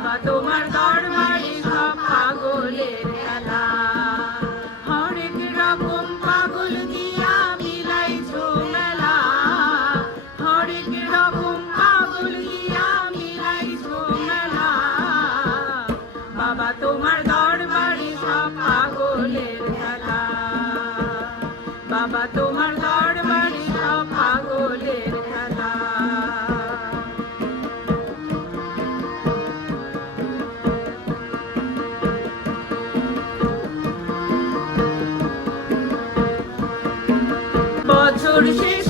বাবা তোমার দরবারে সব পাগলের দিয়া মিলাইছো মেলা। দিয়া মিলাইছো মেলা। বাবা তোমার সব Holy Jesus.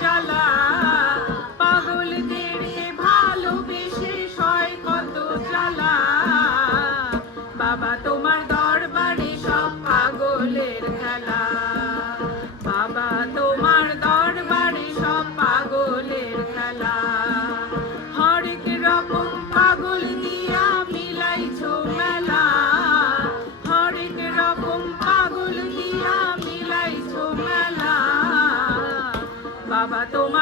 জ্বালা। বাবা তোমার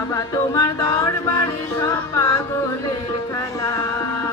বাবা তোমার